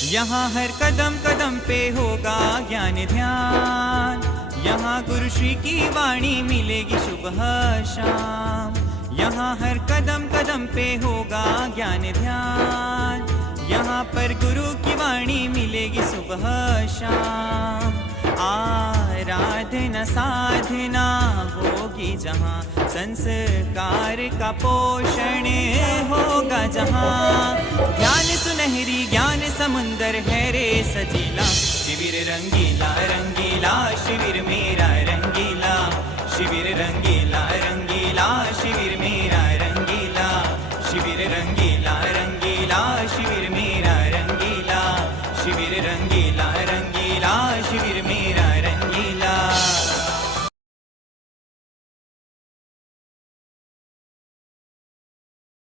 यहाँ हर कदम कदम पे होगा ज्ञान ध्यान, यहाँ गुरु श्री की वाणी मिलेगी सुबह शाम। यहाँ हर कदम कदम पे होगा ज्ञान ध्यान, यहाँ पर गुरु की वाणी मिलेगी सुबह शाम। आराधना साधना होगी जहाँ, संस्कार का पोषण होगा जहाँ। ज्ञान सुनहरी ज्ञान समुंदर है रे सजीला, शिविर रंगीला रंगीला शिविर मेरा रंगीला, शिविर रंगीला रंगीला शिविर मेरा रंगीला, शिविर रंगीला रंगीला शिविर मेरा रंगीला, शिविर रंगीला रंगीला शिविर मेरा